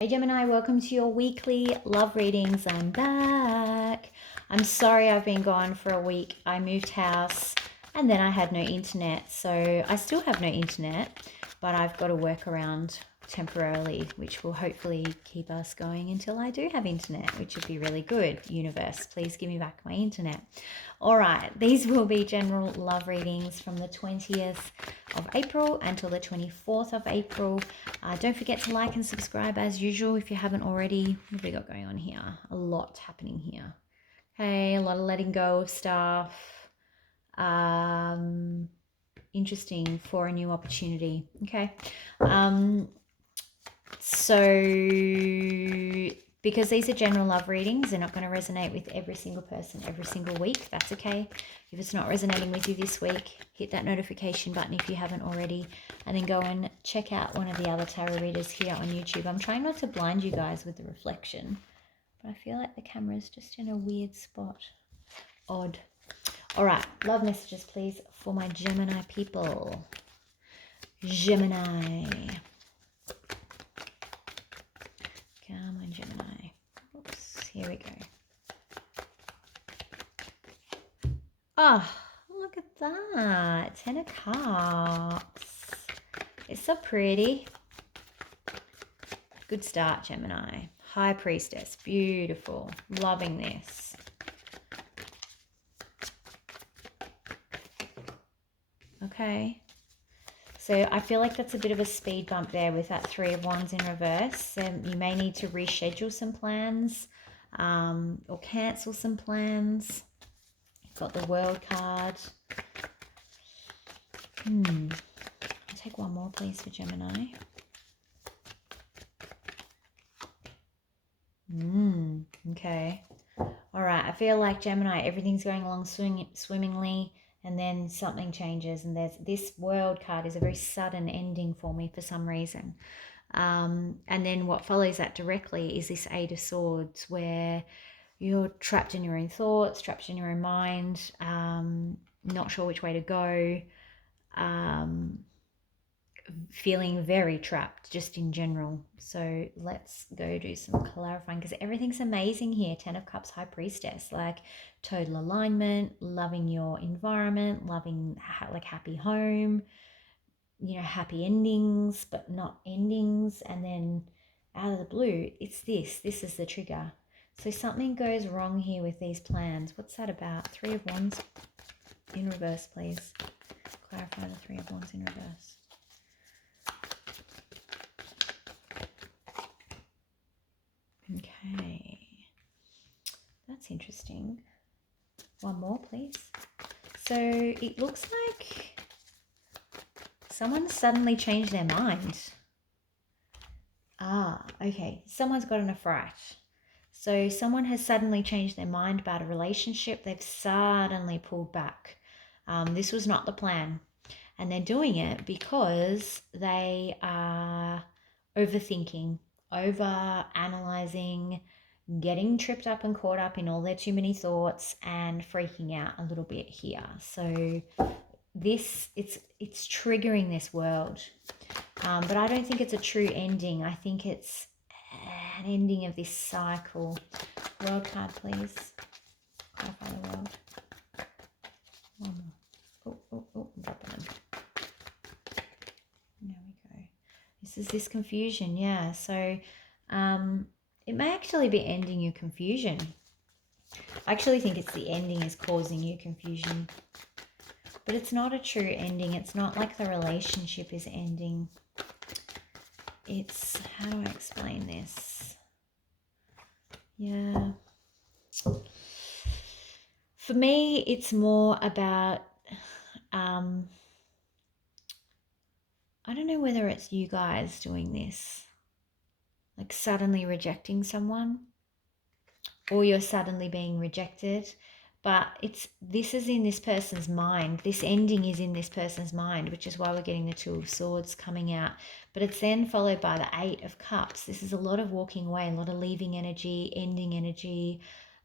Hey Gemini, welcome to your weekly love readings. I'm back. I'm sorry I've been gone for a week. I moved house and then I had no internet. So I still have no internet, but I've got to work around temporarily, which will hopefully keep us going until I do have internet, which would be really good. Universe, please give me back my internet. All right, these will be general love readings from the 20th of April until the 24th of April. Don't forget to like and subscribe as usual if you haven't already. What have we got going on here? A lot happening here. Okay, a lot of letting go of stuff. Interesting for a new opportunity. Okay. So because these are general love readings, they're not going to resonate with every single person every single week. That's okay. If it's not resonating with you this week, hit that notification button if you haven't already, and then go and check out one of the other tarot readers here on YouTube. I'm trying not to blind you guys with the reflection, but I feel like the camera's just in a weird spot. Odd. All right, love messages, please, for my Gemini people. Gemini. Come on, Gemini. Oops, here we go. Oh, look at that. 10 of Cups. It's so pretty. Good start, Gemini. High Priestess. Beautiful. Loving this. Okay. So I feel like that's a bit of a speed bump there with that Three of Wands in reverse. You may need to reschedule some plans or cancel some plans. You've got the World card. I'll take one more, please, for Gemini. Okay. All right. I feel like Gemini, everything's going along swimmingly, and then something changes, and there's this World card is a very sudden ending for me for some reason. And then what follows that directly is this Eight of Swords, where you're trapped in your own thoughts, trapped in your own mind, not sure which way to go, feeling very trapped just in general. So let's go do some clarifying, because everything's amazing here. 10 of Cups, High Priestess, like total alignment, loving your environment, loving like happy home, you know, happy endings but not endings. And then out of the blue, it's this is the trigger. So something goes wrong here with these plans. What's that about? Three of Wands in reverse, please. Clarify the Three of Wands in reverse. Okay, that's interesting. One more, please. So it looks like someone suddenly changed their mind. Okay, someone's gotten a fright. So someone has suddenly changed their mind about a relationship. They've suddenly pulled back. This was not the plan. And they're doing it because they are overthinking, over analyzing, getting tripped up and caught up in all their too many thoughts, and freaking out a little bit here. So this, it's triggering this world. But I don't think it's a true ending. I think it's an ending of this cycle. World card, please. Clarify the world. One more. I'm dropping them. There we go. This is this confusion, yeah. So it may actually be ending your confusion. I actually think it's the ending is causing you confusion. But it's not a true ending. It's not like the relationship is ending. It's, how do I explain this? Yeah. For me, it's more about, I don't know whether it's you guys doing this, like suddenly rejecting someone, or you're suddenly being rejected. But this is in this person's mind. This ending is in this person's mind, which is why we're getting the Two of Swords coming out. But it's then followed by the Eight of Cups. This is a lot of walking away, a lot of leaving energy, ending energy.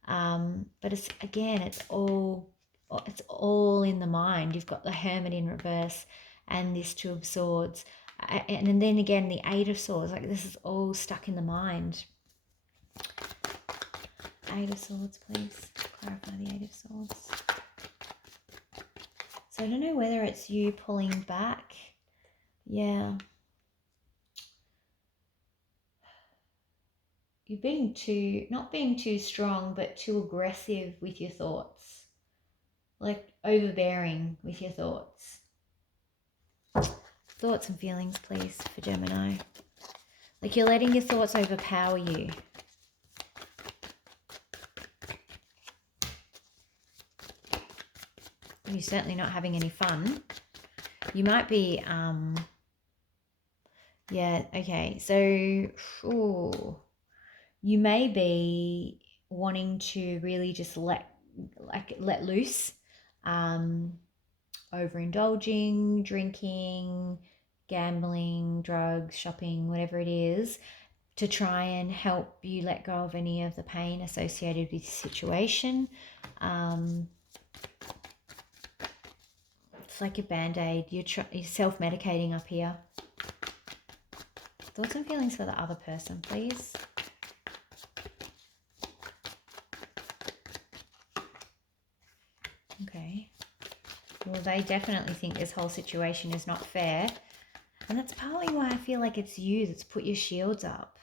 But it's, again, it's all in the mind. You've got the Hermit in reverse and this Two of Swords. And then again, the Eight of Swords, like this is all stuck in the mind. Eight of Swords, please. Clarify the Eight of Swords. So I don't know whether it's you pulling back. Yeah. You're being not being too strong, but too aggressive with your thoughts. Like overbearing with your thoughts. Thoughts and feelings, please, for Gemini. Like you're letting your thoughts overpower you. You're certainly not having any fun. You might be, yeah, okay. So, you may be wanting to really just let loose, overindulging, drinking, gambling, drugs, shopping, whatever it is, to try and help you let go of any of the pain associated with the situation. It's like a band-aid. You're self-medicating up here. Thoughts and feelings for the other person, please. Okay. Well, they definitely think this whole situation is not fair. And that's partly why I feel like it's you that's put your shields up.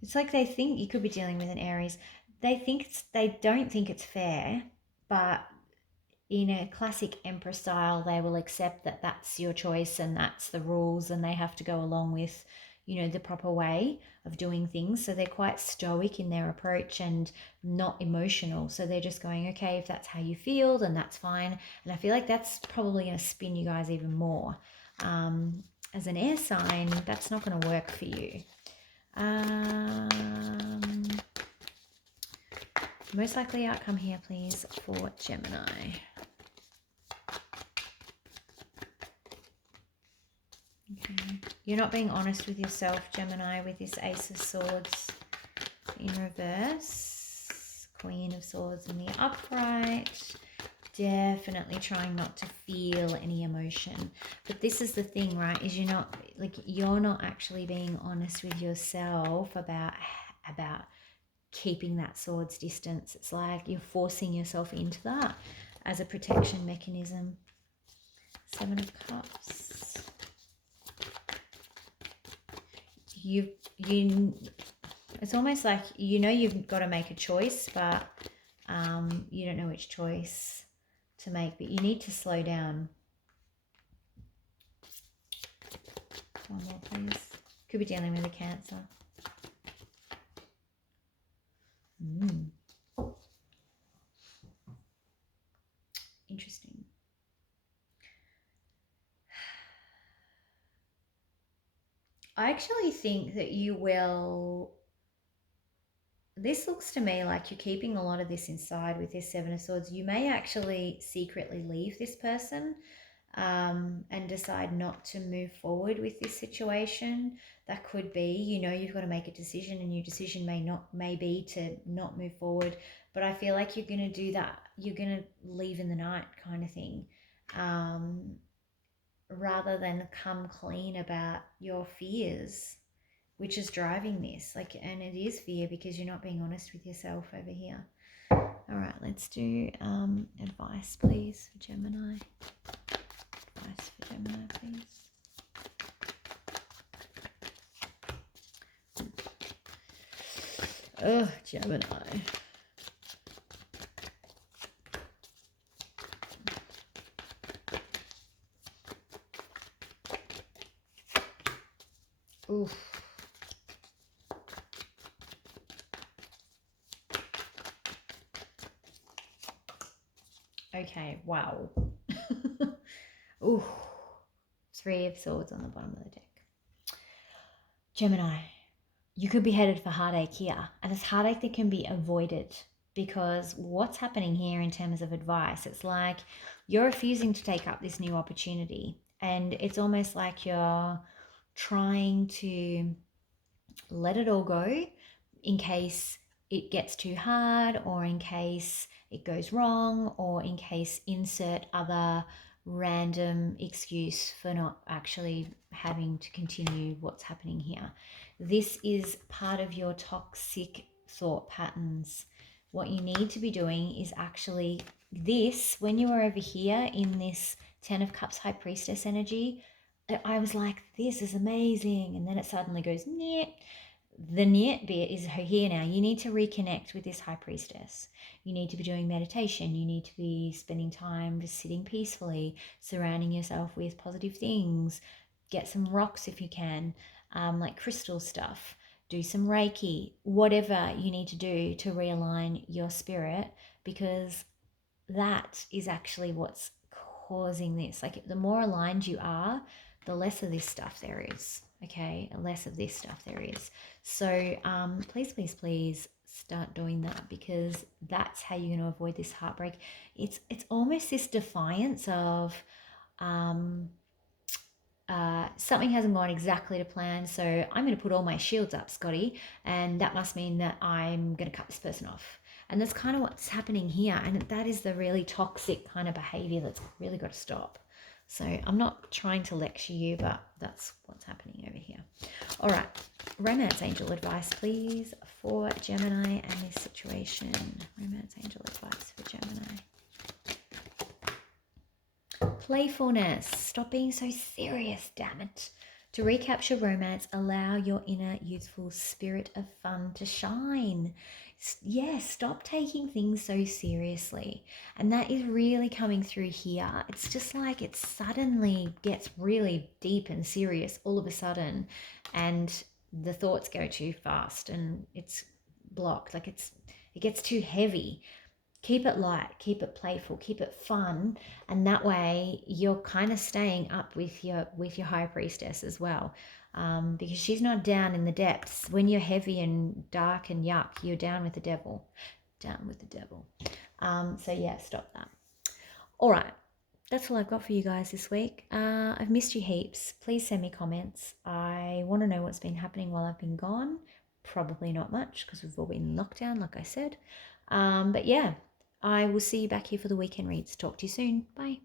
It's like they think you could be dealing with an Aries. They don't think it's fair, but in a classic Empress style, they will accept that that's your choice and that's the rules, and they have to go along with, you know, the proper way of doing things. So they're quite stoic in their approach and not emotional. So they're just going, okay, if that's how you feel, then that's fine. And I feel like that's probably going to spin you guys even more. As an air sign, that's not going to work for you. Most likely outcome here, please, for Gemini. Okay. You're not being honest with yourself, Gemini, with this Ace of Swords in reverse. Queen of Swords in the upright. Definitely trying not to feel any emotion. But this is the thing, right, is you're not actually being honest with yourself about keeping that sword's distance. It's like you're forcing yourself into that as a protection mechanism. Seven of Cups. It's almost like you've got to make a choice, but you don't know which choice to make, but you need to slow down. One more, please. Could be dealing with a Cancer. Interesting. I actually think that you will. This looks to me like you're keeping a lot of this inside with this Seven of Swords. You may actually secretly leave this person and decide not to move forward with this situation. That could be, you've got to make a decision, and your decision may be to not move forward. But I feel like you're going to do that. You're going to leave in the night kind of thing, rather than come clean about your fears, which is driving this. And it is fear because you're not being honest with yourself over here. All right, let's do advice, please, for Gemini. Advice for Gemini, please. Oh, Gemini. Oof. Okay, wow. Ooh, Three of Swords on the bottom of the deck. Gemini, you could be headed for heartache here, and it's heartache that can be avoided, because what's happening here in terms of advice, it's like you're refusing to take up this new opportunity, and it's almost like you're trying to let it all go in case it gets too hard, or in case it goes wrong, or in case insert other random excuse for not actually having to continue what's happening here. This is part of your toxic thought patterns. What you need to be doing is actually this, when you are over here in this 10 of Cups High Priestess energy, I was like, this is amazing. And then it suddenly goes, yeah. The Niet bit is here now. You need to reconnect with this High Priestess. You need to be doing meditation. You need to be spending time just sitting peacefully, surrounding yourself with positive things. Get some rocks if you can, like crystal stuff. Do some Reiki, whatever you need to do to realign your spirit, because that is actually what's causing this. Like, the more aligned you are, the less of this stuff there is. Okay, less of this stuff there is. So please, please, please start doing that, because that's how you're going to avoid this heartbreak. It's almost this defiance of something hasn't gone exactly to plan, so I'm going to put all my shields up, Scotty, and that must mean that I'm going to cut this person off. And that's kind of what's happening here, and that is the really toxic kind of behavior that's really got to stop. So I'm not trying to lecture you, but that's what's happening over here. All right, romance angel advice, please, for Gemini and this situation. Romance angel advice for Gemini. Playfulness. Stop being so serious, damn it. To recapture romance, allow your inner youthful spirit of fun to shine. Yes, stop taking things so seriously. And that is really coming through here. It's just like it suddenly gets really deep and serious all of a sudden, and the thoughts go too fast and it's blocked. Like it gets too heavy. Keep it light, keep it playful, keep it fun, and that way you're kind of staying up with your High Priestess as well, because she's not down in the depths. When you're heavy and dark and yuck, you're down with the devil. So yeah, stop that. All right, that's all I've got for you guys this week. I've missed you heaps. Please send me comments. I want to know what's been happening while I've been gone. Probably not much, because we've all been in lockdown, like I said. But yeah, I will see you back here for the weekend reads. Talk to you soon. Bye.